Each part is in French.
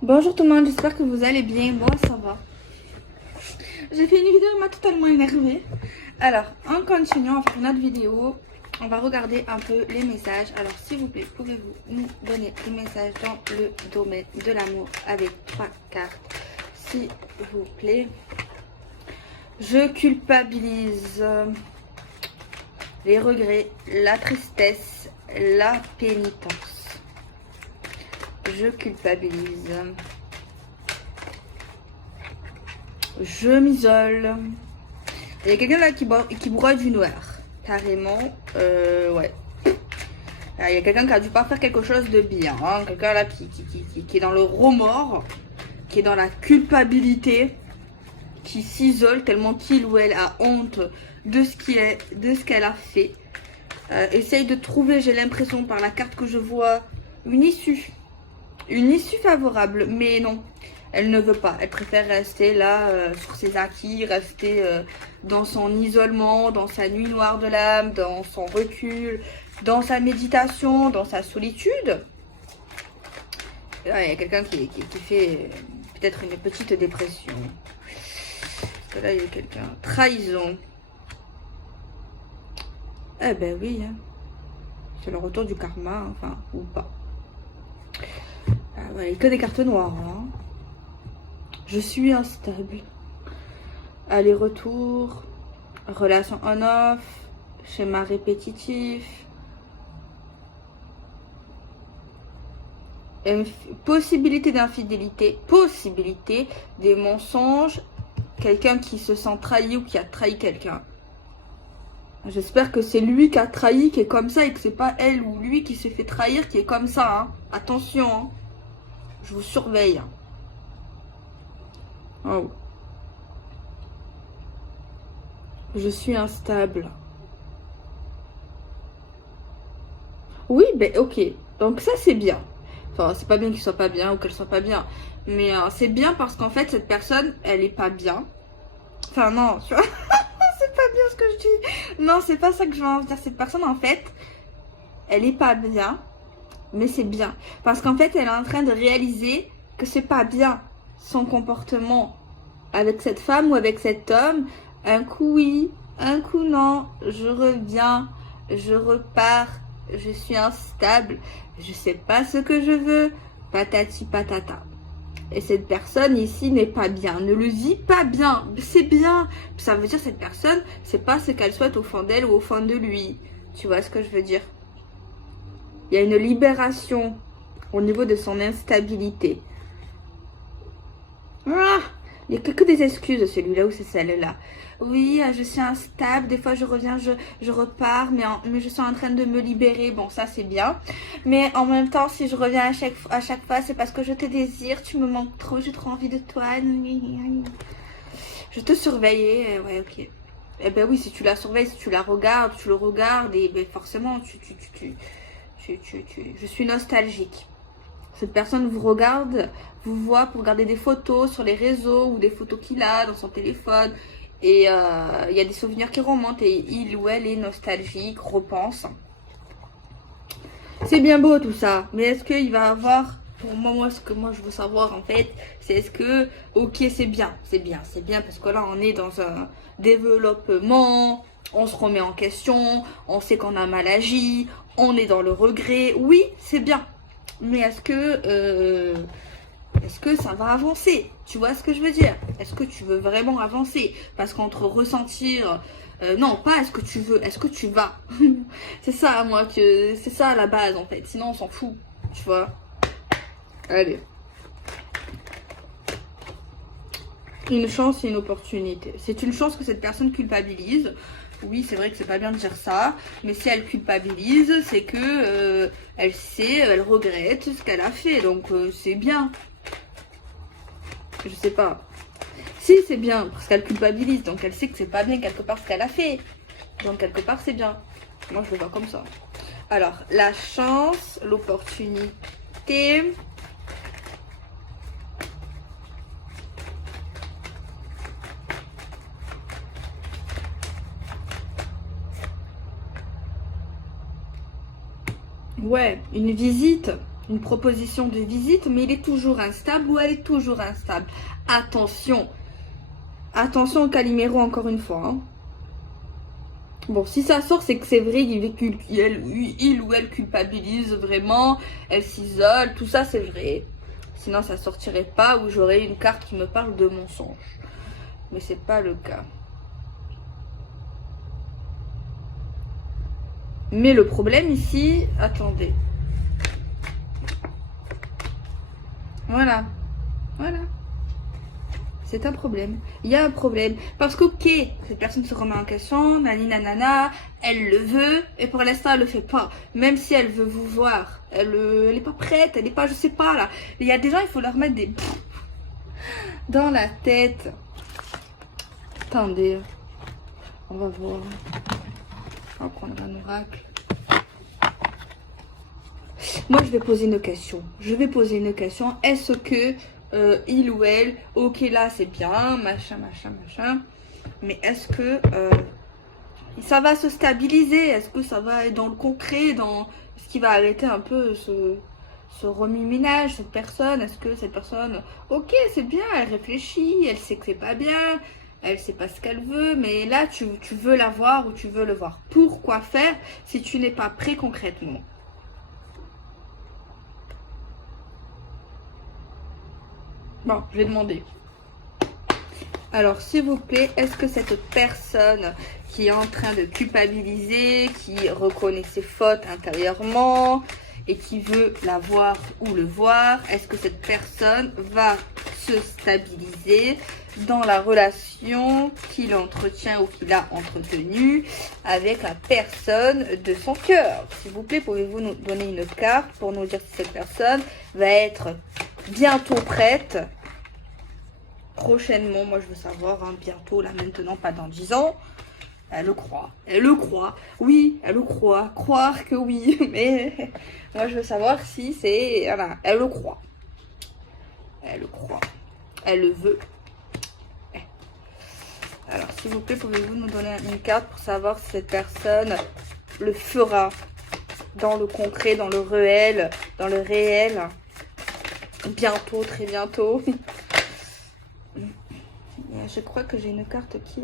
Bonjour tout le monde, j'espère que vous allez bien. Moi ça va. J'ai fait une vidéo, elle m'a totalement énervée. Alors, en continuant à faire notre vidéo, on va regarder un peu les messages. Alors, s'il vous plaît, pouvez-vous nous donner des messages dans le domaine de l'amour avec 3 cartes, s'il vous plaît. Je culpabilise. Les regrets, la tristesse, la pénitence. Je culpabilise. Je m'isole. Il y a quelqu'un là qui broie du noir. Carrément. Ouais. Il y a quelqu'un qui a dû pas faire quelque chose de bien. Hein. Quelqu'un là qui est dans le remords. Qui est dans la culpabilité. Qui s'isole tellement qu'il ou elle a honte de ce qu'elle a fait. Essaye de trouver, j'ai l'impression par la carte que je vois, une issue. Une issue favorable, mais non, elle ne veut pas. Elle préfère rester là sur ses acquis, rester dans son isolement, dans sa nuit noire de l'âme, dans son recul, dans sa méditation, dans sa solitude. Là, il y a quelqu'un qui fait peut-être une petite dépression. Parce que là, il y a quelqu'un. Trahison. Eh ben oui, hein. C'est le retour du karma, enfin, ou pas. Ah ouais, que des cartes noires. Hein. Je suis instable. Aller-retour. Relation on-off. Schéma répétitif. Possibilité d'infidélité. Possibilité des mensonges. Quelqu'un qui se sent trahi ou qui a trahi quelqu'un. J'espère que c'est lui qui a trahi, qui est comme ça, et que c'est pas elle ou lui qui s'est fait trahir, qui est comme ça. Hein. Attention. Hein. Je vous surveille. Oh. Je suis instable. Oui, ben ok. Donc ça c'est bien. Enfin, c'est pas bien qu'il soit pas bien ou qu'elle soit pas bien. Mais c'est bien parce qu'en fait, cette personne, elle est pas bien. Enfin non, tu vois. C'est pas bien ce que je dis. Non, c'est pas ça que je veux en dire. Cette personne, en fait, elle est pas bien. Mais c'est bien. Parce qu'en fait, elle est en train de réaliser que c'est pas bien son comportement avec cette femme ou avec cet homme. Un coup oui, un coup non. Je reviens, je repars, je suis instable, je sais pas ce que je veux. Patati patata. Et cette personne ici n'est pas bien, ne le vit pas bien. C'est bien. Ça veut dire cette personne, c'est pas ce qu'elle souhaite au fond d'elle ou au fond de lui. Tu vois ce que je veux dire? Il y a une libération au niveau de son instabilité. Ah, il n'y a que des excuses, celui-là ou c'est celle-là. Oui, je suis instable, des fois je reviens, je repars, mais je suis en train de me libérer. Bon, ça c'est bien. Mais en même temps, si je reviens à chaque fois, c'est parce que je te désire, tu me manques trop, j'ai trop envie de toi. Je te surveille, ouais, ok. Eh ben oui, si tu la surveilles, si tu la regardes, tu le regardes, et ben forcément, je suis nostalgique. Cette personne vous regarde, vous voit pour regarder des photos sur les réseaux ou des photos qu'il a dans son téléphone. Et il y a des souvenirs qui remontent et il ou elle est nostalgique, repense. C'est bien beau tout ça, mais est-ce qu'il va avoir... Pour moi, ce que moi je veux savoir en fait, c'est est-ce que, ok, c'est bien, parce que là on est dans un développement, on se remet en question, on sait qu'on a mal agi, on est dans le regret, oui, c'est bien. Mais est-ce que ça va avancer? Tu vois ce que je veux dire? Est-ce que tu veux vraiment avancer? Parce qu'entre ressentir... non, pas est-ce que tu veux, est-ce que tu vas? C'est ça, moi, c'est ça la base, en fait. Sinon, on s'en fout, tu vois? Allez. Une chance et une opportunité. C'est une chance que cette personne culpabilise. Oui, c'est vrai que c'est pas bien de dire ça, mais si elle culpabilise, c'est que elle sait, elle regrette ce qu'elle a fait, donc c'est bien. Je sais pas. Si, c'est bien, parce qu'elle culpabilise, donc elle sait que c'est pas bien quelque part ce qu'elle a fait. Donc quelque part, c'est bien. Moi, je le vois comme ça. Alors, la chance, l'opportunité. Ouais, une visite. une proposition de visite, mais il est toujours instable ou elle est toujours instable. Attention. Attention au Calimero encore une fois. Hein. Bon, si ça sort, c'est que c'est vrai, il ou elle culpabilise vraiment, elle s'isole, tout ça c'est vrai. Sinon ça sortirait pas ou j'aurais une carte qui me parle de mensonge. Mais c'est pas le cas. Mais le problème ici, attendez. Voilà. Voilà. C'est un problème. Il y a un problème. Parce que, ok, cette personne se remet en question, nanana, elle le veut, et pour l'instant, elle le fait pas. Même si elle veut vous voir, elle est pas prête, elle est pas, je sais pas, là. Il y a des gens, il faut leur mettre des dans la tête. Attendez. On va voir. On va prendre un oracle. Moi, je vais poser une question. Est-ce que il ou elle, ok là c'est bien, machin. Mais est-ce que ça va se stabiliser? Est-ce que ça va être dans le concret, dans ce qui va arrêter un peu ce remue-ménage, cette personne? Est-ce que cette personne, ok c'est bien, elle réfléchit, elle sait que c'est pas bien, elle sait pas ce qu'elle veut, mais là tu veux la voir ou tu veux le voir. Pourquoi faire si tu n'es pas prêt concrètement? Bon, je vais demander. Alors, s'il vous plaît, est-ce que cette personne qui est en train de culpabiliser, qui reconnaît ses fautes intérieurement et qui veut la voir ou le voir, est-ce que cette personne va se stabiliser dans la relation qu'il entretient ou qu'il a entretenue avec la personne de son cœur? S'il vous plaît, pouvez-vous nous donner une carte pour nous dire si cette personne va être bientôt prête? Prochainement, moi je veux savoir, hein, bientôt, là maintenant, pas dans 10 ans. Elle le croit, oui, elle le croit, croire que oui, mais moi je veux savoir si c'est, voilà, elle le croit, elle le veut. Alors s'il vous plaît, pouvez-vous nous donner une carte pour savoir si cette personne le fera dans le concret, dans le réel, bientôt, très bientôt. Je crois que j'ai une carte qui...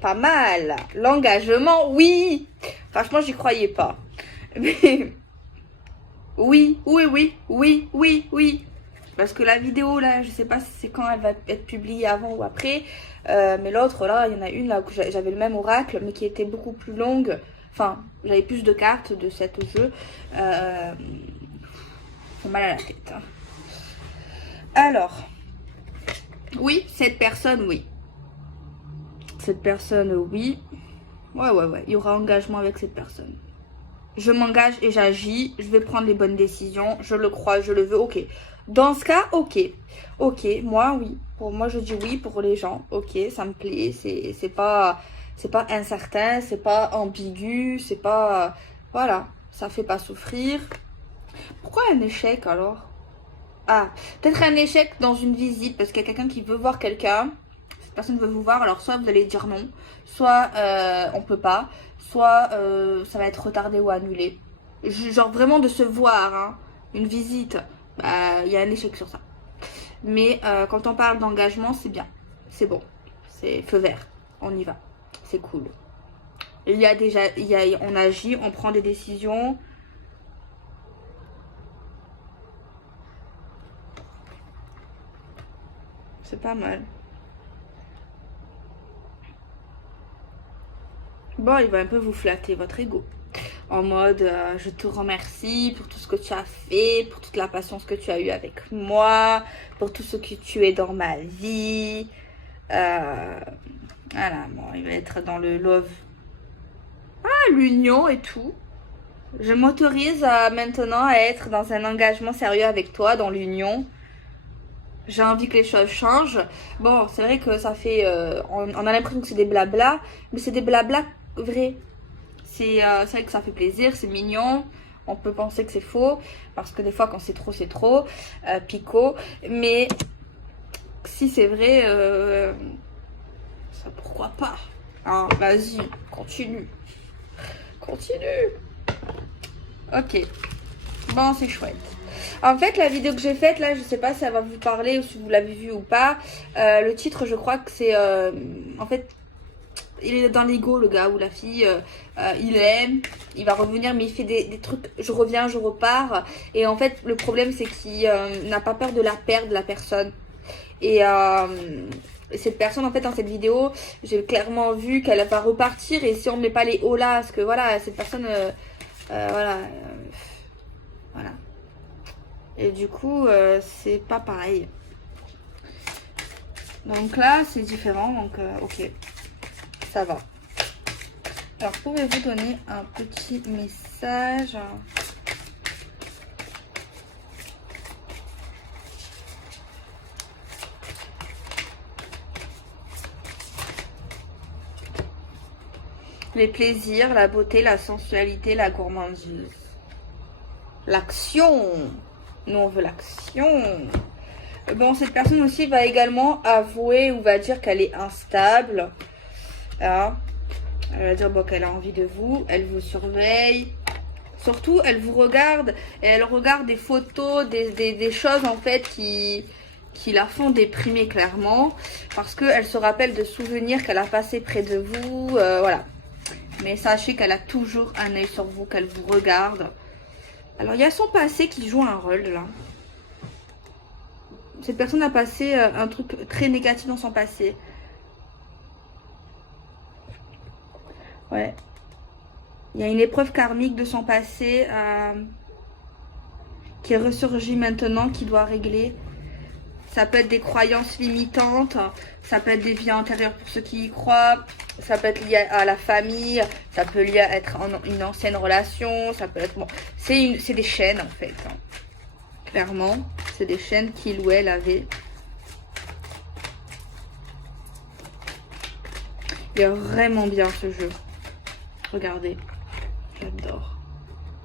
pas mal. L'engagement, oui. Franchement, j'y croyais pas. Mais... Oui. Parce que la vidéo, là, je sais pas si c'est quand elle va être publiée, avant ou après. Mais l'autre, là, il y en a une, là, où j'avais le même oracle, mais qui était beaucoup plus longue. Enfin, j'avais plus de cartes de cet jeu. Faut mal à la tête. Hein. Alors... Oui, cette personne, oui. Cette personne, oui. Ouais. Il y aura engagement avec cette personne. Je m'engage et j'agis. Je vais prendre les bonnes décisions. Je le crois, je le veux. Ok. Dans ce cas, ok. Ok, moi, oui. Pour moi, je dis oui pour les gens. Ok, ça me plaît. C'est pas incertain. C'est pas ambigu. C'est pas... Voilà. Ça fait pas souffrir. Pourquoi un échec alors? Ah, peut-être un échec dans une visite parce qu'il y a quelqu'un qui veut voir quelqu'un. Cette personne veut vous voir, alors soit vous allez dire non, soit on peut pas, soit ça va être retardé ou annulé. Genre vraiment de se voir, hein, une visite, il y a un échec sur ça. Mais quand on parle d'engagement, c'est bien, c'est bon, c'est feu vert, on y va, c'est cool. On agit, on prend des décisions. C'est pas mal. Bon, il va un peu vous flatter votre ego. En mode, je te remercie pour tout ce que tu as fait, pour toute la patience que tu as eue avec moi, pour tout ce que tu es dans ma vie. Voilà, bon, il va être dans le love. Ah, l'union et tout. Je m'autorise maintenant à être dans un engagement sérieux avec toi, dans l'union. J'ai envie que les choses changent. Bon, c'est vrai que ça fait... on a l'impression que c'est des blabla, mais c'est des blabla vrais. C'est vrai que ça fait plaisir, c'est mignon. On peut penser que c'est faux, parce que des fois, quand c'est trop, picot. Mais si c'est vrai, ça pourquoi pas. Hein, vas-y, continue. Ok. Bon, c'est chouette. En fait, la vidéo que j'ai faite, là, je sais pas si ça va vous parler ou si vous l'avez vue ou pas. Le titre, je crois que c'est... en fait, il est dans l'ego, le gars ou la fille. Il aime, il va revenir, mais il fait des trucs... Je reviens, je repars. Et en fait, le problème, c'est qu'il n'a pas peur de la perdre, la personne. Et cette personne, en fait, dans cette vidéo, j'ai clairement vu qu'elle va repartir. Et si on ne met pas les hauts là, parce que voilà, cette personne... voilà. Voilà. Et du coup, c'est pas pareil. Donc là, c'est différent. Donc, ok. Ça va. Alors, pouvez-vous donner un petit message? Les plaisirs, la beauté, la sensualité, la gourmandise. L'action. Nous, on veut l'action. Bon, cette personne aussi va également avouer ou va dire qu'elle est instable. Hein. Elle va dire bon, qu'elle a envie de vous. Elle vous surveille. Surtout, elle vous regarde. Et elle regarde des photos, des choses en fait qui la font déprimer clairement. Parce qu'elle se rappelle de souvenirs qu'elle a passés près de vous. Voilà. Mais sachez qu'elle a toujours un œil sur vous, qu'elle vous regarde. Alors, il y a son passé qui joue un rôle, là. Cette personne a passé un truc très négatif dans son passé. Ouais. Il y a une épreuve karmique de son passé qui ressurgit maintenant, qui doit régler. Ça peut être des croyances limitantes, ça peut être des vies antérieures pour ceux qui y croient, ça peut être lié à la famille, ça peut lié à être une ancienne relation, ça peut être... Bon, c'est des chaînes en fait. Hein. Clairement, c'est des chaînes qu'il ou elle avait. Il est vraiment bien ce jeu. Regardez, j'adore.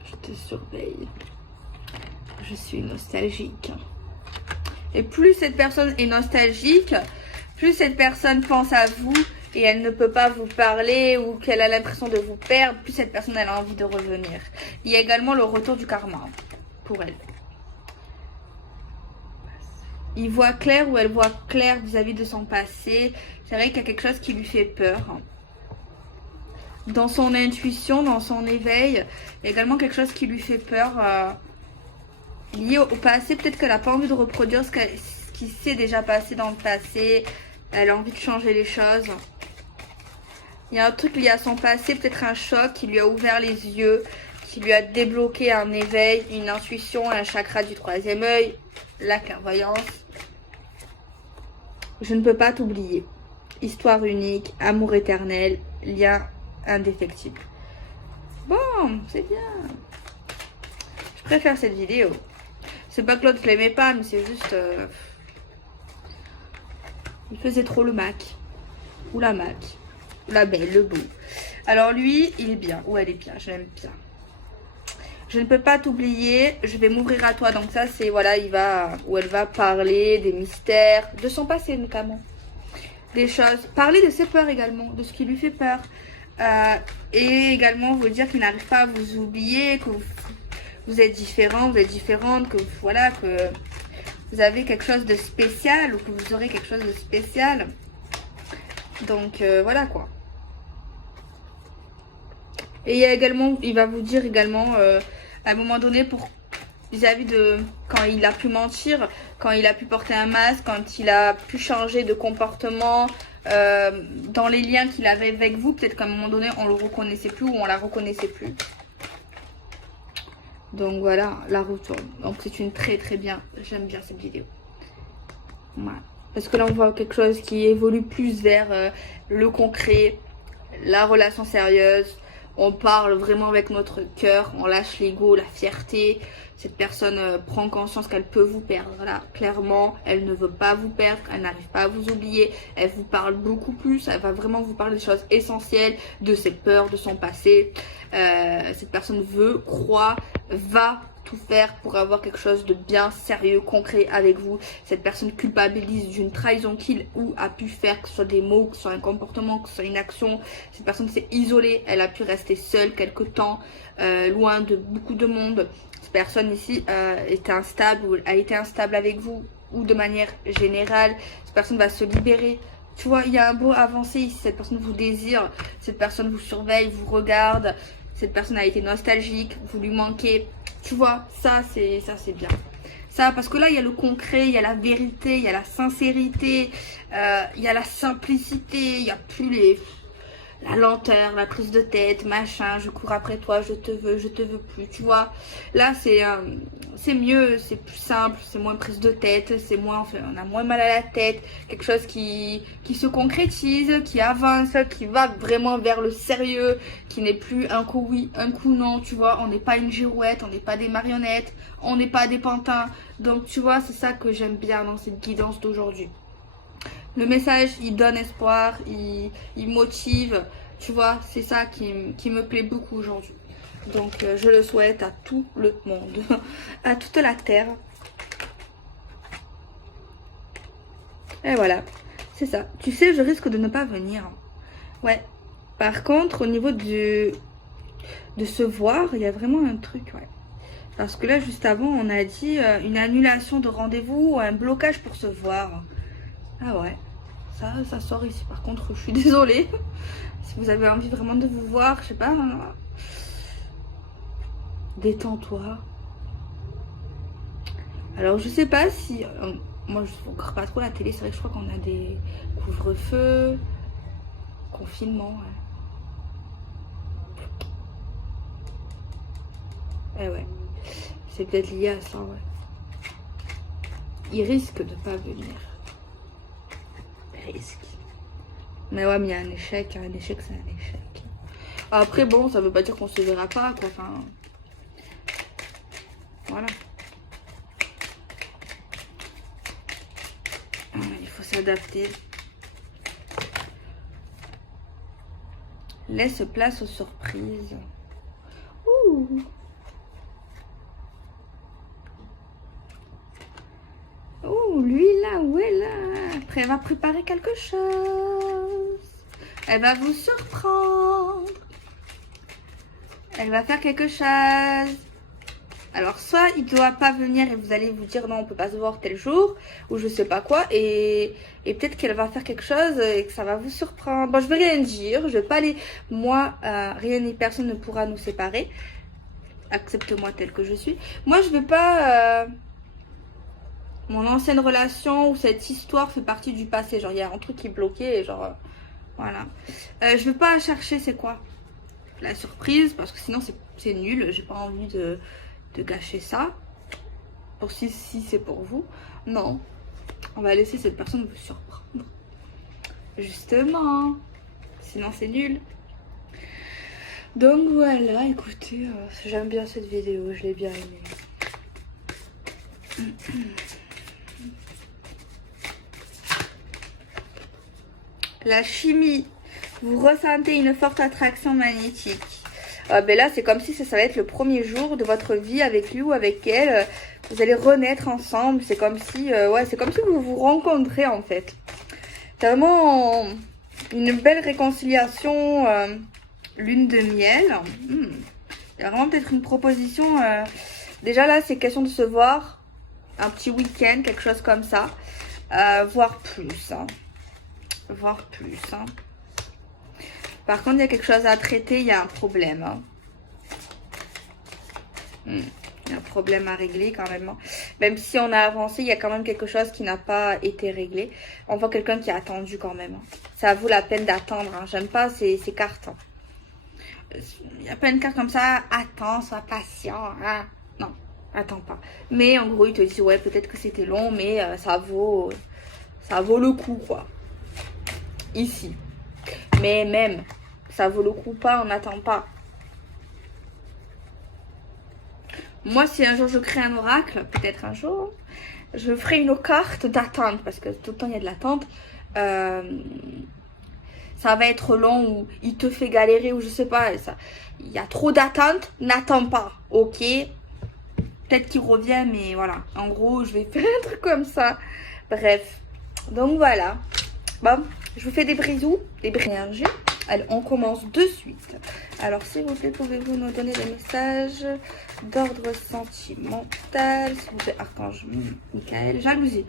Je te surveille. Je suis nostalgique. Et plus cette personne est nostalgique, plus cette personne pense à vous et elle ne peut pas vous parler ou qu'elle a l'impression de vous perdre, plus cette personne elle a envie de revenir. Il y a également le retour du karma pour elle. Il voit clair ou elle voit clair vis-à-vis de son passé. C'est vrai qu'il y a quelque chose qui lui fait peur. Dans son intuition, dans son éveil, il y a également quelque chose qui lui fait peur. Lié au passé, peut-être qu'elle n'a pas envie de reproduire ce qui s'est déjà passé dans le passé. Elle a envie de changer les choses. Il y a un truc lié à son passé, peut-être un choc qui lui a ouvert les yeux, qui lui a débloqué un éveil, une intuition, un chakra du troisième œil, la clairvoyance. Je ne peux pas t'oublier. Histoire unique, amour éternel, lien indéfectible. Bon, c'est bien. Je préfère cette vidéo. C'est pas que l'autre je l'aimais pas, mais c'est juste... il faisait trop le Mac. Ou la Mac. La belle, le beau. Alors lui, il est bien. Ou elle est bien, je l'aime bien. Je ne peux pas t'oublier, je vais m'ouvrir à toi. Donc ça, c'est, voilà, il va... Ou elle va parler des mystères, de son passé notamment. Des choses. Parler de ses peurs également, de ce qui lui fait peur. Et également vous dire qu'il n'arrive pas à vous oublier, que vous êtes différent, vous êtes différente, que voilà, que vous avez quelque chose de spécial ou que vous aurez quelque chose de spécial. Donc voilà quoi. Et il y a également, il va vous dire également à un moment donné pour vis-à-vis de quand il a pu mentir, quand il a pu porter un masque, quand il a pu changer de comportement. Dans les liens qu'il avait avec vous, peut-être qu'à un moment donné on le reconnaissait plus ou on la reconnaissait plus. Donc voilà, la retourne. Donc c'est une très bien, j'aime bien cette vidéo. Voilà. Parce que là on voit quelque chose qui évolue plus vers le concret, la relation sérieuse. On parle vraiment avec notre cœur, on lâche l'ego, la fierté. Cette personne prend conscience qu'elle peut vous perdre. Là, clairement, elle ne veut pas vous perdre, elle n'arrive pas à vous oublier. Elle vous parle beaucoup plus, elle va vraiment vous parler des choses essentielles, de ses peurs, de son passé. Cette personne veut, croit, va tout faire pour avoir quelque chose de bien sérieux, concret avec vous. Cette personne culpabilise d'une trahison qu'il ou a pu faire, que ce soit des mots, que ce soit un comportement, que ce soit une action. Cette personne s'est isolée, elle a pu rester seule quelque temps, loin de beaucoup de monde. Cette personne ici était instable ou a été instable avec vous, ou de manière générale. Cette personne va se libérer. Tu vois, il y a un beau avancé ici. Cette personne vous désire, cette personne vous surveille, vous regarde. Cette personne a été nostalgique, vous lui manquez. Tu vois, ça c'est bien. Ça, parce que là, il y a le concret, il y a la vérité, il y a la sincérité, il y a la simplicité, il n'y a plus la lenteur, la prise de tête, machin, je cours après toi, je te veux plus, tu vois. Là, c'est mieux, c'est plus simple, c'est moins prise de tête, c'est moins, enfin, on a moins mal à la tête, quelque chose qui se concrétise, qui avance, qui va vraiment vers le sérieux, qui n'est plus un coup oui, un coup non, tu vois. On n'est pas une girouette, on n'est pas des marionnettes, on n'est pas des pantins. Donc, tu vois, c'est ça que j'aime bien dans cette guidance d'aujourd'hui. Le message, il donne espoir, il motive, tu vois, c'est ça qui me plaît beaucoup aujourd'hui. Donc, je le souhaite à tout le monde, à toute la terre. Et voilà, c'est ça. Tu sais, je risque de ne pas venir. Ouais. Par contre, au niveau de se voir, il y a vraiment un truc, ouais. Parce que là, juste avant, on a dit une annulation de rendez-vous ou un blocage pour se voir. Ah ouais, ça sort ici. Par contre, je suis désolée. Si vous avez envie vraiment de vous voir, je sais pas. Détends-toi. Alors, je sais pas si... moi, je ne regarde pas trop la télé. C'est vrai que je crois qu'on a des couvre-feux, confinement, ouais. Eh ouais. C'est peut-être lié à ça, ouais. Il risque de pas venir. Risque. Mais ouais, mais il y a un échec. Un échec, c'est un échec. Après, bon, ça veut pas dire qu'on se verra pas, quoi. Enfin... Voilà. Il faut s'adapter. Laisse place aux surprises. Ouh. Oh, lui là, où est là? Après, elle va préparer quelque chose. Elle va vous surprendre. Elle va faire quelque chose. Alors, soit il ne doit pas venir et vous allez vous dire non, on peut pas se voir tel jour, ou je sais pas quoi, et peut-être qu'elle va faire quelque chose et que ça va vous surprendre. Bon, je vais rien dire, je vais pas aller. Moi, rien ni personne ne pourra nous séparer. Accepte-moi tel que je suis. Moi, je vais pas. Mon ancienne relation ou cette histoire fait partie du passé. Genre, il y a un truc qui est bloqué et genre, voilà. Je veux pas chercher c'est quoi la surprise parce que sinon c'est nul. J'ai pas envie de gâcher ça. Pour si c'est pour vous. Non. On va laisser cette personne vous surprendre. Justement. Sinon c'est nul. Donc voilà, écoutez, j'aime bien cette vidéo. Je l'ai bien aimée. La chimie, vous ressentez une forte attraction magnétique. Ben là, c'est comme si ça va être le premier jour de votre vie avec lui ou avec elle. Vous allez renaître ensemble. C'est comme si, ouais, c'est comme si vous vous rencontrez en fait. C'est vraiment une belle réconciliation, lune de miel. Il y a vraiment peut-être une proposition. Déjà là, c'est question de se voir un petit week-end, quelque chose comme ça, voire plus. Hein. Voire plus. Hein. Par contre, il y a quelque chose à traiter, il y a un problème. Hein. Il y a un problème à régler quand même. Hein. Même si on a avancé, il y a quand même quelque chose qui n'a pas été réglé. On voit quelqu'un qui a attendu quand même. Hein. Ça vaut la peine d'attendre. Hein. J'aime pas ces cartes. Hein. Il y a plein de cartes comme ça. Attends, sois patient. Hein. Non, attends pas. Mais en gros, il te dit, ouais, peut-être que c'était long, mais ça vaut le coup, quoi. Ici. Mais même, ça vaut le coup pas, on n'attend pas. Moi, si un jour je crée un oracle, peut-être un jour, je ferai une carte d'attente, parce que tout le temps il y a de l'attente. Ça va être long ou il te fait galérer ou je sais pas. Il y a trop d'attente, n'attends pas, ok? peut-être qu'il revient, mais voilà. En gros, je vais faire un truc comme ça. Bref. Donc voilà. Bon, je vous fais des bisous, des énergies. Allez, on commence de suite. Alors, s'il vous plaît, pouvez-vous nous donner des messages d'ordre sentimental? S'il vous plaît, Archange Michael. Jalousie.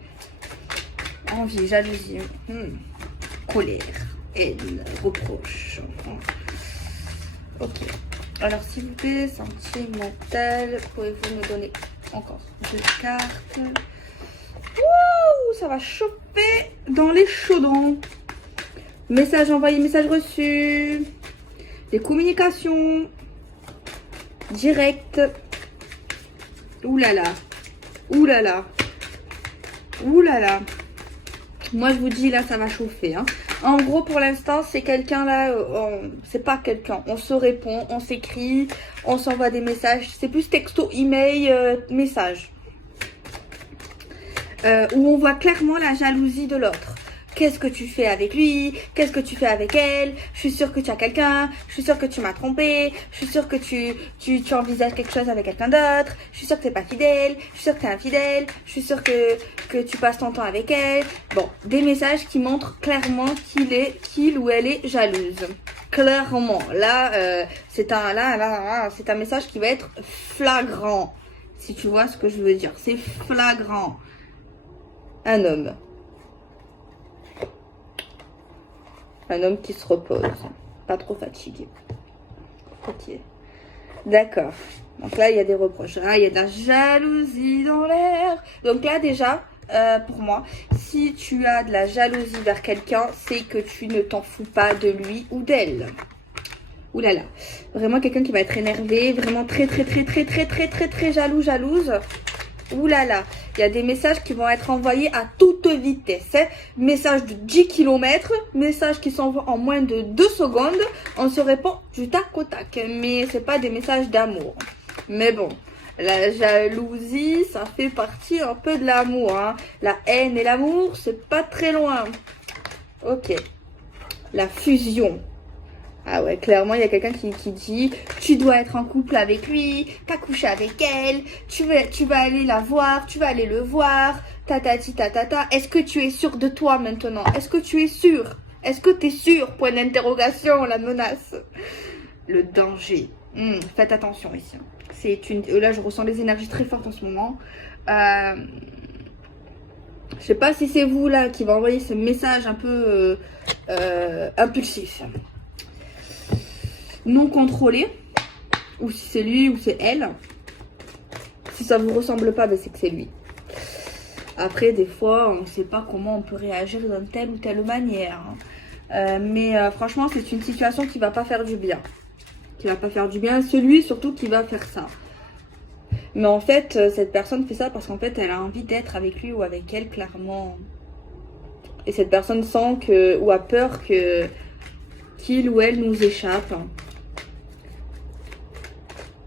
Envie, jalousie. Colère, haine, reproche. Ok. Alors, s'il vous plaît, sentimental. Pouvez-vous nous donner encore 2 cartes? Wouh, ça va chauffer dans les chaudrons. Message envoyé, message reçu. Des communications. Direct. Ouh là là. Ouh là là. Ouh là là. Moi, je vous dis, là, ça va chauffer. Hein. En gros, pour l'instant, c'est quelqu'un là. C'est pas quelqu'un. On se répond, on s'écrit, on s'envoie des messages. C'est plus texto, email, message. Où on voit clairement la jalousie de l'autre. Qu'est-ce que tu fais avec lui? Qu'est-ce que tu fais avec elle? Je suis sûre que tu as quelqu'un. Je suis sûre que tu m'as trompé. Je suis sûre que tu envisages quelque chose avec quelqu'un d'autre. Je suis sûre que t'es pas fidèle. Je suis sûre que t'es infidèle. Je suis sûre que tu passes ton temps avec elle. Bon, des messages qui montrent clairement qu'il ou elle est jalouse. Clairement. Là, c'est un message qui va être flagrant. Si tu vois ce que je veux dire. C'est flagrant. Un homme. Un homme qui se repose. Pas trop fatigué. Ok. D'accord. Donc là, il y a des reproches. Ah, il y a de la jalousie dans l'air. Donc là, déjà, pour moi, si tu as de la jalousie vers quelqu'un, c'est que tu ne t'en fous pas de lui ou d'elle. Ouh là là. Vraiment quelqu'un qui va être énervé. Vraiment très jalouse. Ouh là là, il y a des messages qui vont être envoyés à toute vitesse. Hein. Messages de 10 km, messages qui s'envoient en moins de 2 secondes. On se répond du tac au tac. Mais c'est pas des messages d'amour. Mais bon, la jalousie, ça fait partie un peu de l'amour. Hein. La haine et l'amour, c'est pas très loin. Ok. La fusion. Ah ouais, clairement, il y a quelqu'un qui dit « Tu dois être en couple avec lui, t'as couché avec elle, tu vas aller la voir, tu vas aller le voir, tatati tatata. Est-ce que tu es sûr de toi maintenant? Est-ce que tu es sûr? Est-ce que tu es sûr? Point d'interrogation, la menace. Le danger. Faites attention ici. Là, je ressens des énergies très fortes en ce moment. Je sais pas si c'est vous là qui va envoyer ce message un peu impulsif. Non contrôlé, ou si c'est lui ou c'est elle. Si ça vous ressemble pas, ben c'est que c'est lui. Après, des fois, on ne sait pas comment on peut réagir d'une telle ou telle manière. Mais franchement, c'est une situation qui va pas faire du bien. Qui va pas faire du bien. Celui surtout qui va faire ça. Mais en fait, cette personne fait ça parce qu'en fait, elle a envie d'être avec lui ou avec elle, clairement. Et cette personne sent que, ou a peur que qu'il ou elle nous échappe.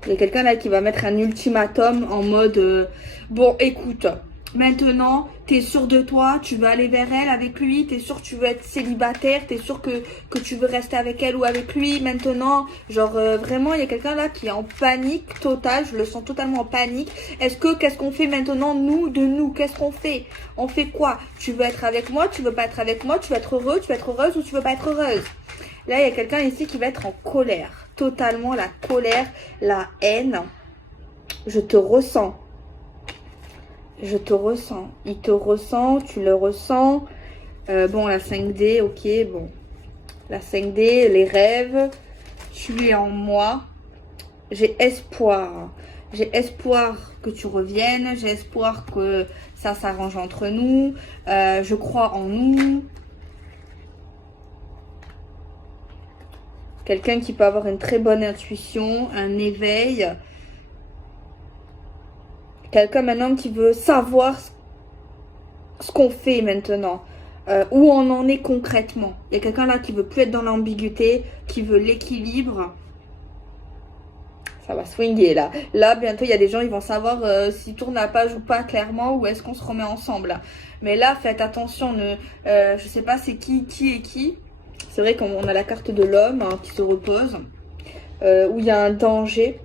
Il y a quelqu'un là qui va mettre un ultimatum en mode bon, écoute, maintenant, t'es sûr de toi, tu veux aller vers elle avec lui, t'es sûr que tu veux être célibataire, t'es sûr que tu veux rester avec elle ou avec lui maintenant. Genre, vraiment, il y a quelqu'un là qui est en panique totale, je le sens totalement en panique. Qu'est-ce qu'on fait maintenant, nous, de nous? Qu'est-ce qu'on fait? On fait quoi? Tu veux être avec moi, tu veux pas être avec moi, tu veux être heureux, tu veux être heureuse ou tu veux pas être heureuse? Là, il y a quelqu'un ici qui va être en colère. Totalement la colère, la haine. Je te ressens. Je te ressens. Il te ressent, tu le ressens. Bon, la 5D, ok, bon. La 5D, les rêves. Tu es en moi. J'ai espoir. J'ai espoir que tu reviennes. J'ai espoir que ça s'arrange entre nous. Je crois en nous. Quelqu'un qui peut avoir une très bonne intuition, un éveil. Quelqu'un maintenant qui veut savoir ce qu'on fait maintenant. Où on en est concrètement. Il y a quelqu'un là qui veut plus être dans l'ambiguïté, qui veut l'équilibre. Ça va swinguer là. Là, bientôt, il y a des gens, ils vont savoir s'ils tournent la page ou pas clairement, ou est-ce qu'on se remet ensemble là. Mais là, faites attention. Je sais pas c'est qui est qui. C'est vrai qu'on a la carte de l'homme qui se repose, où il y a un danger.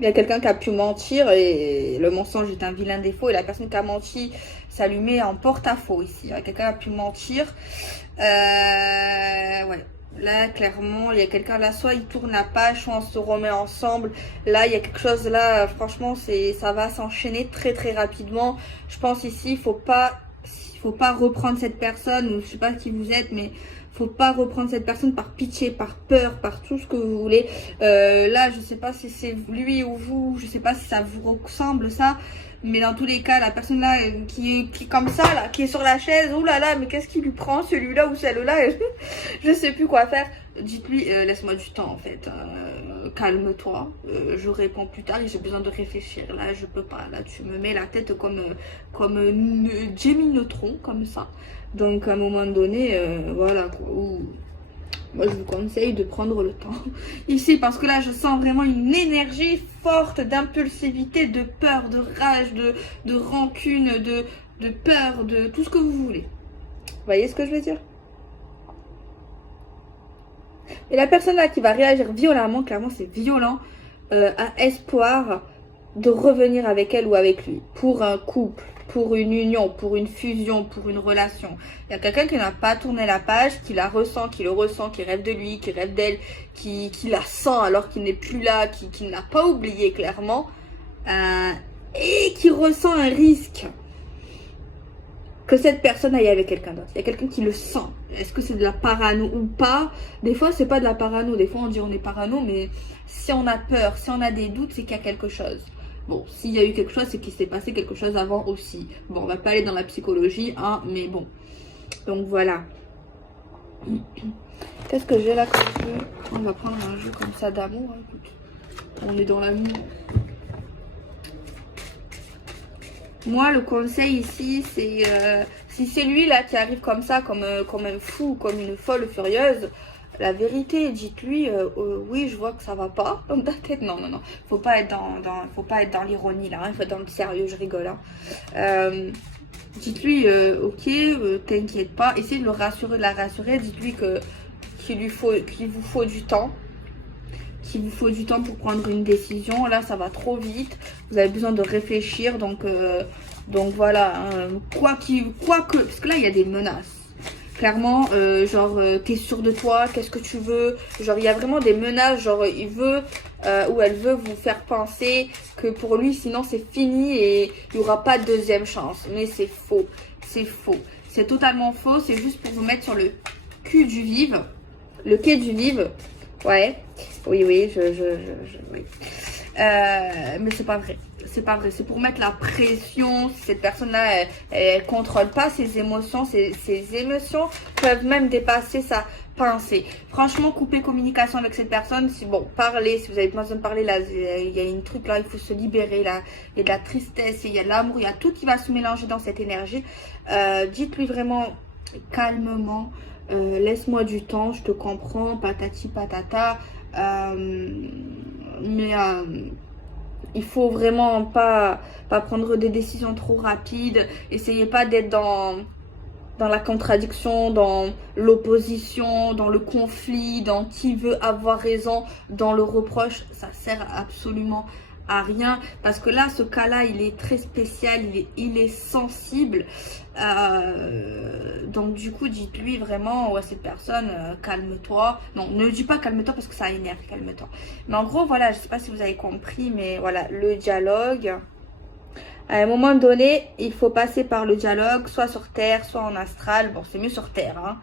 Il y a quelqu'un qui a pu mentir et le mensonge est un vilain défaut. Et la personne qui a menti, ça lui met en porte-à-faux ici. Il y a quelqu'un qui a pu mentir. Ouais. Là, clairement, il y a quelqu'un là, soit il tourne la page, soit on se remet ensemble. Là, il y a quelque chose là, franchement, ça va s'enchaîner très très rapidement. Je pense ici, il faut pas reprendre cette personne, ou je sais pas qui vous êtes, mais faut pas reprendre cette personne par pitié, par peur, par tout ce que vous voulez. Là, je sais pas si c'est lui ou vous, je sais pas si ça vous ressemble ça. Mais dans tous les cas, la personne là qui est comme ça, là, qui est sur la chaise, oh là là, mais qu'est-ce qui lui prend, celui-là ou celle-là? Je sais plus quoi faire. Dites-lui, laisse-moi du temps en fait. Calme-toi. Je réponds plus tard et j'ai besoin de réfléchir. Là, je peux pas. Là, tu me mets la tête comme Jamie Neutron, comme ça. Donc, à un moment donné, voilà quoi. Moi, je vous conseille de prendre le temps ici parce que là, je sens vraiment une énergie forte d'impulsivité, de peur, de rage, de rancune, de peur, de tout ce que vous voulez. Vous voyez ce que je veux dire? Et la personne là qui va réagir violemment, clairement, c'est violent, a espoir de revenir avec elle ou avec lui pour un couple, pour une union, pour une fusion, pour une relation. Il y a quelqu'un qui n'a pas tourné la page, qui la ressent, qui le ressent, qui rêve de lui, qui rêve d'elle, qui la sent alors qu'il n'est plus là, qui ne l'a pas oublié clairement, et qui ressent un risque que cette personne aille avec quelqu'un d'autre. Il y a quelqu'un qui le sent. Est-ce que c'est de la parano ou pas? Des fois, c'est pas de la parano. Des fois, on dit on est parano, mais si on a peur, si on a des doutes, c'est qu'il y a quelque chose. Bon, s'il y a eu quelque chose, c'est qu'il s'est passé quelque chose avant aussi. Bon, on va pas aller dans la psychologie, hein, mais bon. Donc voilà. Qu'est-ce que j'ai là comme jeu? On va prendre un jeu comme ça d'amour. Hein, écoute. On est dans l'amour. Moi, le conseil ici, c'est si c'est lui là qui arrive comme ça, comme un fou, comme une folle furieuse, la vérité, dites-lui, oui, je vois que ça va pas dans ta tête. Non, non, non. Faut pas être faut pas être dans l'ironie là. Hein, il faut être dans le sérieux. Je rigole. Hein. Dites-lui, ok, t'inquiète pas. Essayez de le rassurer, de la rassurer. Dites-lui qu'il vous faut du temps. Qu'il vous faut du temps pour prendre une décision. Là, ça va trop vite. Vous avez besoin de réfléchir. Donc voilà. Hein, quoi que, parce que là, il y a des menaces. Clairement, genre, t'es sûr de toi, qu'est-ce que tu veux? Genre, il y a vraiment des menaces, genre, il veut ou elle veut vous faire penser que pour lui, sinon, c'est fini et il n'y aura pas de deuxième chance. Mais c'est faux, c'est faux. C'est totalement faux, c'est juste pour vous mettre sur le cul du vive. Le quai du vive, ouais. Oui, oui, oui. Mais c'est pas vrai. C'est pas vrai, c'est pour mettre la pression. Si cette personne-là, elle contrôle pas ses émotions, ses émotions peuvent même dépasser sa pensée. Franchement, couper communication avec cette personne, si bon, parler, si vous avez besoin de parler, là, il y a une truc là, il faut se libérer là, il y a de la tristesse, il y a de l'amour, il y a tout qui va se mélanger dans cette énergie. Dites-lui vraiment calmement, laisse-moi du temps, je te comprends, patati patata, mais il faut vraiment pas prendre des décisions trop rapides. Essayez pas d'être dans la contradiction, dans l'opposition, dans le conflit, dans qui veut avoir raison, dans le reproche. Ça sert absolument à rien. Parce que là, ce cas-là, il est très spécial, il est sensible. Donc du coup, dites-lui vraiment, ouais, cette personne, calme-toi. Non, ne dis pas calme-toi parce que ça énerve, calme-toi. Mais en gros, voilà, je sais pas si vous avez compris, mais voilà, le dialogue. À un moment donné, il faut passer par le dialogue, soit sur Terre, soit en astral. Bon, c'est mieux sur Terre, hein.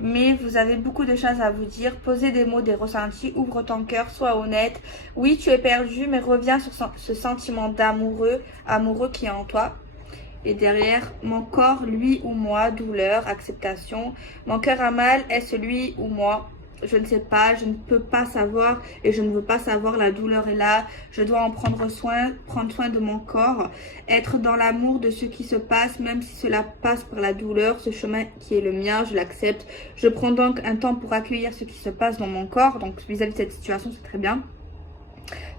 Mais vous avez beaucoup de choses à vous dire. Posez des mots, des ressentis, ouvre ton cœur, sois honnête. Oui, tu es perdu, mais reviens sur ce sentiment amoureux qui est en toi. Et derrière, mon corps, lui ou moi, douleur, acceptation. Mon cœur a mal, est-ce lui ou moi? Je ne sais pas, je ne peux pas savoir et je ne veux pas savoir, la douleur est là. Je dois en prendre soin de mon corps, être dans l'amour de ce qui se passe, même si cela passe par la douleur. Ce chemin qui est le mien, je l'accepte. Je prends donc un temps pour accueillir ce qui se passe dans mon corps. Donc vis-à-vis de cette situation, c'est très bien.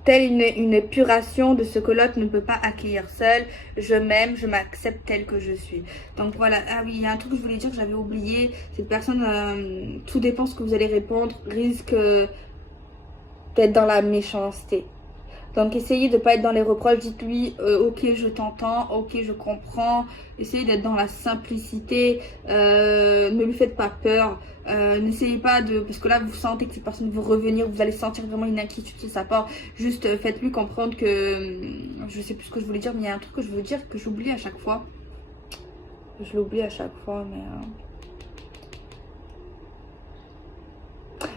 Telle une épuration de ce que l'autre ne peut pas accueillir seul. Je m'aime, je m'accepte telle que je suis. Donc voilà, ah oui, il y a un truc que je voulais dire que j'avais oublié. Cette personne, tout dépend ce que vous allez répondre, risque d'être dans la méchanceté. Donc essayez de ne pas être dans les reproches, dites-lui ok je t'entends, ok je comprends, essayez d'être dans la simplicité, ne lui faites pas peur, n'essayez pas de, parce que là vous sentez que cette personne veut revenir, vous allez sentir vraiment une inquiétude sur sa part, juste faites-lui comprendre que, je sais plus ce que je voulais dire, mais il y a un truc que je veux dire que j'oublie à chaque fois, je l'oublie à chaque fois, mais...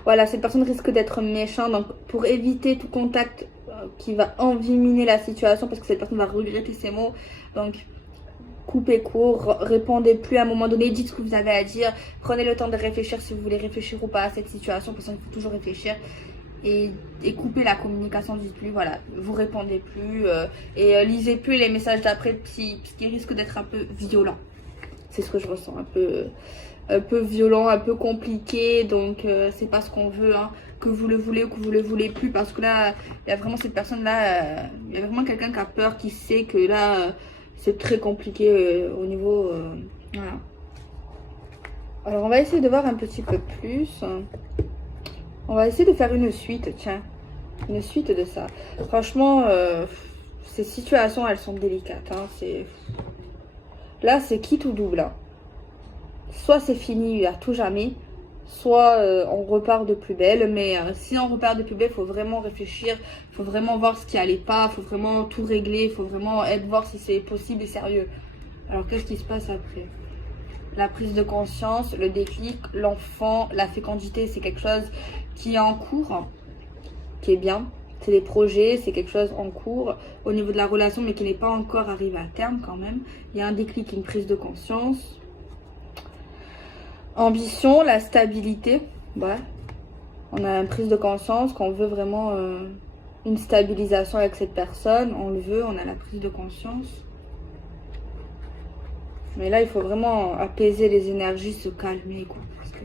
Voilà, cette personne risque d'être méchante, donc pour éviter tout contact qui va envenimer la situation, parce que cette personne va regretter ses mots, donc coupez court, répondez plus à un moment donné, dites ce que vous avez à dire, prenez le temps de réfléchir si vous voulez réfléchir ou pas à cette situation, parce qu'il faut toujours réfléchir, et coupez la communication, dites plus, voilà, vous répondez plus, lisez plus les messages d'après, ce qui risque d'être un peu violent. C'est ce que je ressens, un peu violent, un peu compliqué, donc c'est pas ce qu'on veut, hein, que vous le voulez ou que vous le voulez plus, parce que là, il y a vraiment cette personne-là, il y a vraiment quelqu'un qui a peur, qui sait que là, c'est très compliqué au niveau, voilà. Alors on va essayer de voir un petit peu plus, on va essayer de faire une suite, tiens, une suite de ça. Franchement, ces situations, elles sont délicates, hein, là, c'est quitte ou double, hein. Soit c'est fini à tout jamais, soit on repart de plus belle. Mais si on repart de plus belle, il faut vraiment réfléchir, il faut vraiment voir ce qui allait pas, il faut vraiment tout régler, il faut vraiment voir si c'est possible et sérieux. Alors qu'est-ce qui se passe après? La prise de conscience, le déclic, l'enfant, la fécondité, c'est quelque chose qui est en cours, qui est bien. C'est des projets, c'est quelque chose en cours au niveau de la relation, mais qui n'est pas encore arrivé à terme quand même. Il y a un déclic, une prise de conscience. Ambition, la stabilité, ouais. On a une prise de conscience qu'on veut vraiment une stabilisation avec cette personne, on le veut, on a la prise de conscience. Mais là, il faut vraiment apaiser les énergies, se calmer, quoi, parce que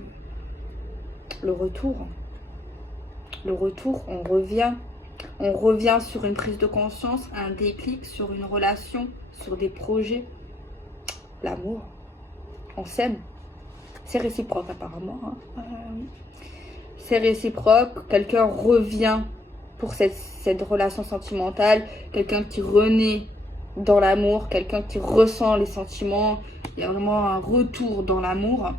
le retour, on revient sur une prise de conscience, un déclic, sur une relation, sur des projets, l'amour, on s'aime. C'est réciproque apparemment, hein. C'est réciproque, quelqu'un revient pour cette relation sentimentale, quelqu'un qui renaît dans l'amour, quelqu'un qui ressent les sentiments, il y a vraiment un retour dans l'amour,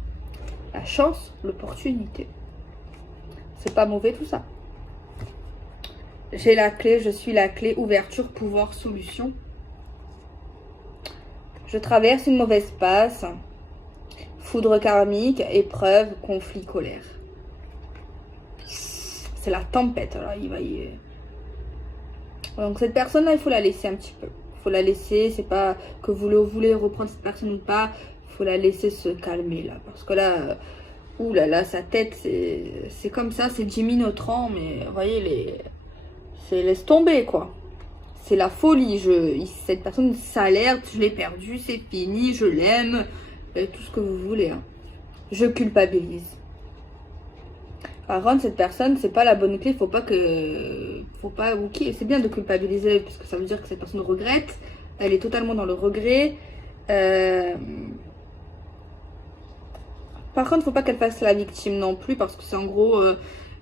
la chance, l'opportunité. C'est pas mauvais tout ça. J'ai la clé, je suis la clé, ouverture, pouvoir, solution. Je traverse une mauvaise passe. Foudre karmique, épreuve, conflit, colère. C'est la tempête. Alors donc cette personne-là, il faut la laisser un petit peu. Il faut la laisser. C'est pas que vous voulez reprendre cette personne ou pas. Il faut la laisser se calmer là. Parce que là, oulala, sa tête, c'est comme ça. C'est Jimmy Neutron. Mais vous voyez, c'est laisse tomber quoi. C'est la folie. Cette personne s'alerte. Je l'ai perdue. C'est fini. Je l'aime. Tout ce que vous voulez, hein. Je culpabilise. Par contre, cette personne, c'est pas la bonne clé. Ok, c'est bien de culpabiliser, puisque ça veut dire que cette personne regrette. Elle est totalement dans le regret. Par contre, faut pas qu'elle fasse la victime non plus, parce que c'est en gros,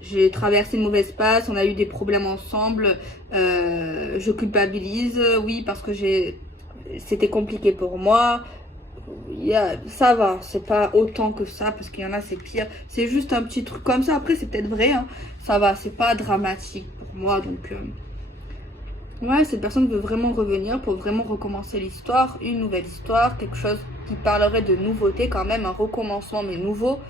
j'ai traversé une mauvaise passe, on a eu des problèmes ensemble. Je culpabilise, oui, parce que c'était compliqué pour moi. Ça va, c'est pas autant que ça, parce qu'il y en a c'est pire, c'est juste un petit truc comme ça, après c'est peut-être vrai, hein. Ça va, c'est pas dramatique pour moi, donc ouais, cette personne veut vraiment revenir pour vraiment recommencer l'histoire, une nouvelle histoire, quelque chose qui parlerait de nouveauté quand même, un recommencement mais nouveau.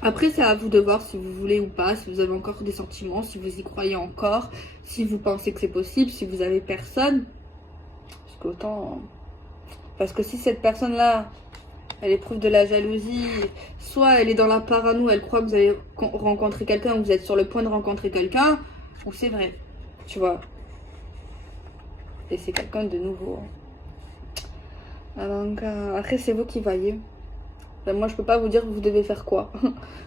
Après c'est à vous de voir si vous voulez ou pas, si vous avez encore des sentiments, si vous y croyez encore, si vous pensez que c'est possible, si vous avez personne, parce qu'autant... Parce que si cette personne-là, elle éprouve de la jalousie, soit elle est dans la parano, elle croit que vous allez rencontrer quelqu'un ou vous êtes sur le point de rencontrer quelqu'un, ou c'est vrai, tu vois. Et c'est quelqu'un de nouveau. Donc, après, c'est vous qui voyez. Enfin, moi, je peux pas vous dire que vous devez faire quoi.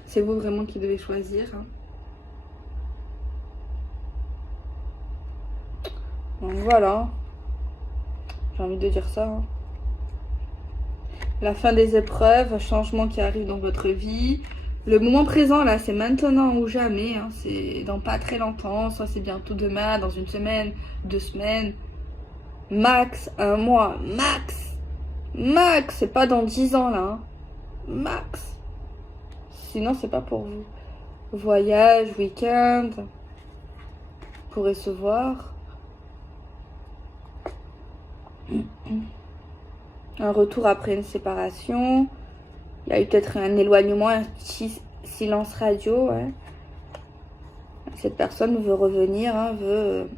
C'est vous vraiment qui devez choisir. Donc voilà. J'ai envie de dire ça, hein. La fin des épreuves, changement qui arrive dans votre vie, Le moment présent, là, c'est maintenant ou jamais. Hein. C'est dans pas très longtemps. Soit c'est bientôt demain, dans une semaine, 2 semaines. Max, un mois. Max. Max. C'est pas dans 10 ans, là. Hein. Max. Sinon, c'est pas pour vous. Voyage, week-end. Vous pourrez se voir. Un retour après une séparation. Il y a eu peut-être un éloignement, un petit silence radio. Ouais. Cette personne veut revenir, hein, veut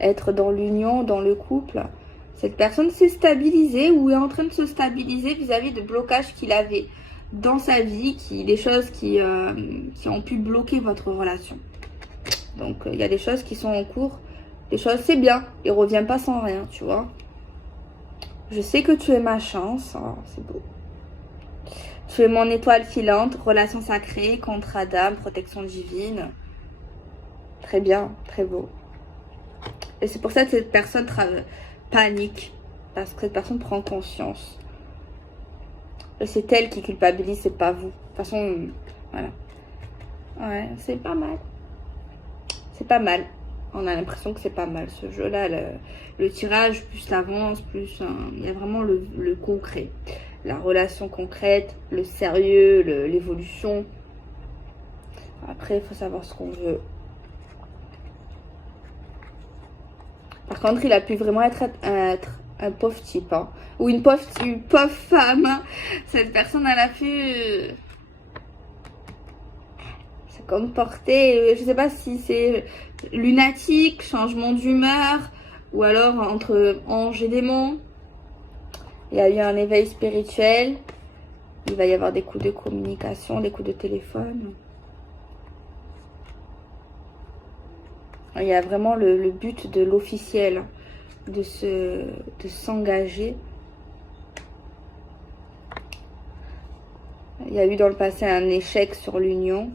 être dans l'union, dans le couple. Cette personne s'est stabilisée ou est en train de se stabiliser vis-à-vis de blocages qu'il avait dans sa vie, des choses qui ont pu bloquer votre relation. Donc, il y a des choses qui sont en cours. Des choses, c'est bien. Il ne revient pas sans rien, tu vois. Je sais que tu es ma chance. Oh, c'est beau. Tu es mon étoile filante, relation sacrée, contrat d'âme, protection divine. Très bien, très beau. Et c'est pour ça que cette personne panique. Parce que cette personne prend conscience. Et c'est elle qui culpabilise, c'est pas vous. De toute façon, voilà. Ouais, c'est pas mal. C'est pas mal. On a l'impression que c'est pas mal ce jeu-là. Le tirage, plus t'avances, plus il y a vraiment le concret. La relation concrète, le sérieux, l'évolution. Après, il faut savoir ce qu'on veut. Par contre, il a pu vraiment être un pauvre type. Hein. Ou une pauvre femme. Hein. Cette personne, elle a pu se comporter. Je sais pas si c'est lunatique, changement d'humeur. Ou alors entre ange et démon. Il y a eu un éveil spirituel. Il va y avoir des coups de communication, des coups de téléphone. Il y a vraiment le but de l'officiel, de s'engager. Il y a eu dans le passé un échec sur l'union.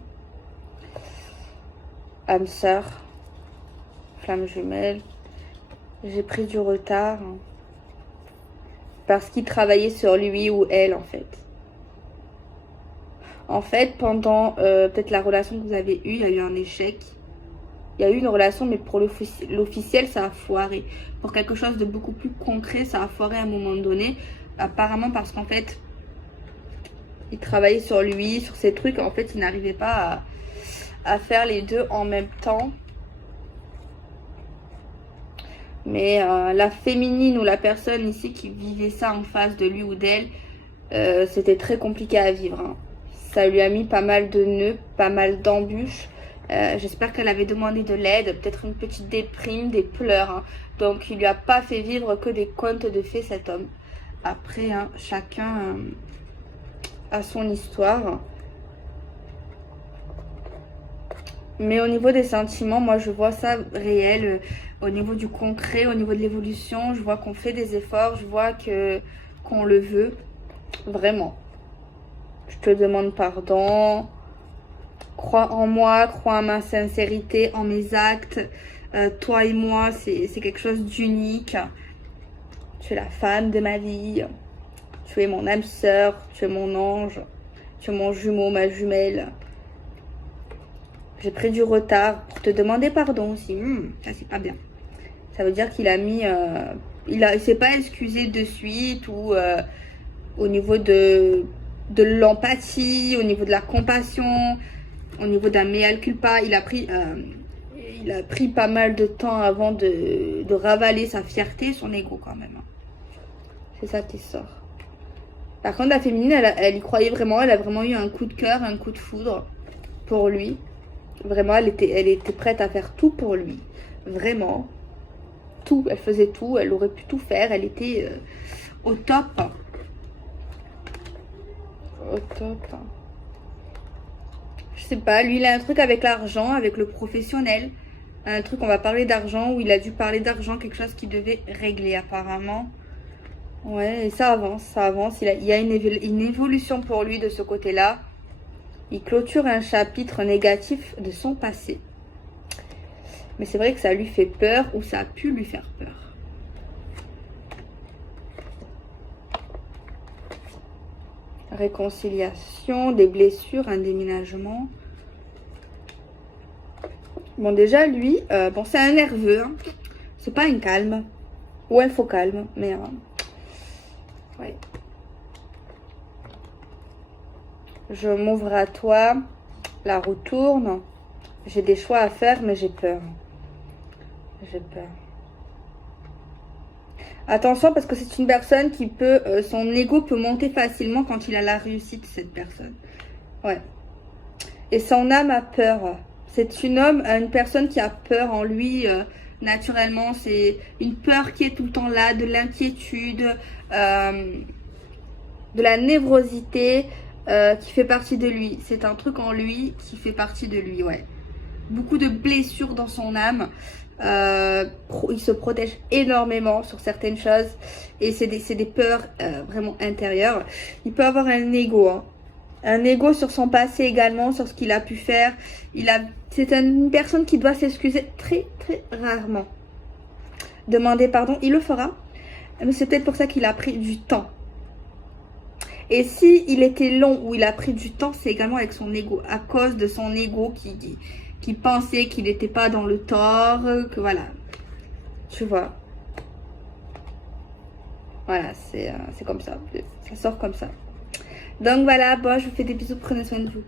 Âme sœur, flamme jumelle. J'ai pris du retard. Parce qu'il travaillait sur lui ou elle, en fait. En fait, pendant peut-être la relation que vous avez eue, il y a eu un échec. Il y a eu une relation, mais pour l'officiel, ça a foiré. Pour quelque chose de beaucoup plus concret, ça a foiré à un moment donné. Apparemment parce qu'en fait, il travaillait sur lui, sur ses trucs. En fait, il n'arrivait pas à faire les deux en même temps. Mais la féminine ou la personne ici qui vivait ça en face de lui ou d'elle, c'était très compliqué à vivre. Hein. Ça lui a mis pas mal de nœuds, pas mal d'embûches. J'espère qu'elle avait demandé de l'aide, peut-être une petite déprime, des pleurs. Hein. Donc il lui a pas fait vivre que des contes de fées, cet homme. Après, hein, chacun a son histoire. Mais au niveau des sentiments, moi je vois ça réel. Au niveau du concret, au niveau de l'évolution, je vois qu'on fait des efforts, je vois qu'on le veut. Vraiment. Je te demande pardon. Crois en moi, crois en ma sincérité, en mes actes. Toi et moi, c'est quelque chose d'unique. Tu es la femme de ma vie. Tu es mon âme sœur, tu es mon ange. Tu es mon jumeau, ma jumelle. J'ai pris du retard pour te demander pardon aussi. Ça, c'est pas bien. Ça veut dire qu'il a mis... il s'est pas excusé de suite ou au niveau de l'empathie, au niveau de la compassion, au niveau d'un mea culpa. Il a pris pas mal de temps avant de ravaler sa fierté, son ego quand même. C'est ça qui sort. Par contre, la féminine, elle y croyait vraiment. Elle a vraiment eu un coup de cœur, un coup de foudre pour lui. Vraiment, elle était prête à faire tout pour lui. Vraiment. Tout. Elle faisait tout. Elle aurait pu tout faire. Elle était au top. Au top. Je sais pas. Lui, il a un truc avec l'argent, avec le professionnel. Un truc, on va parler d'argent, où il a dû parler d'argent, quelque chose qu'il devait régler apparemment. Ouais, et ça avance, ça avance. Il y a une évolution pour lui de ce côté-là. Il clôture un chapitre négatif de son passé. Mais c'est vrai que ça lui fait peur ou ça a pu lui faire peur. réconciliation, des blessures, un déménagement. Bon, déjà, lui, bon, c'est un nerveux. Hein. C'est pas un calme. Ou un faux calme, mais... ouais. Je m'ouvre à toi. La roue tourne. J'ai des choix à faire, mais j'ai peur. J'ai peur. Attention, parce que c'est une personne qui peut... son ego peut monter facilement quand il a la réussite, cette personne. Ouais. Et son âme a peur. C'est une personne qui a peur en lui, naturellement. C'est une peur qui est tout le temps là, de l'inquiétude, de la névrosité qui fait partie de lui. C'est un truc en lui qui fait partie de lui, ouais. Beaucoup de blessures dans son âme. Il se protège énormément sur certaines choses. Et c'est des peurs vraiment intérieures. Il peut avoir un ego, hein. Un ego sur son passé également, sur ce qu'il a pu faire. C'est une personne qui doit s'excuser très très rarement. Demander pardon, il le fera. Mais c'est peut-être pour ça qu'il a pris du temps. Et si il était long ou il a pris du temps, c'est également avec son ego. À cause de son ego qui pensait qu'il n'était pas dans le tort. Que voilà. Tu vois. Voilà, c'est comme ça. Ça sort comme ça. Donc voilà, bon, je vous fais des bisous, prenez soin de vous.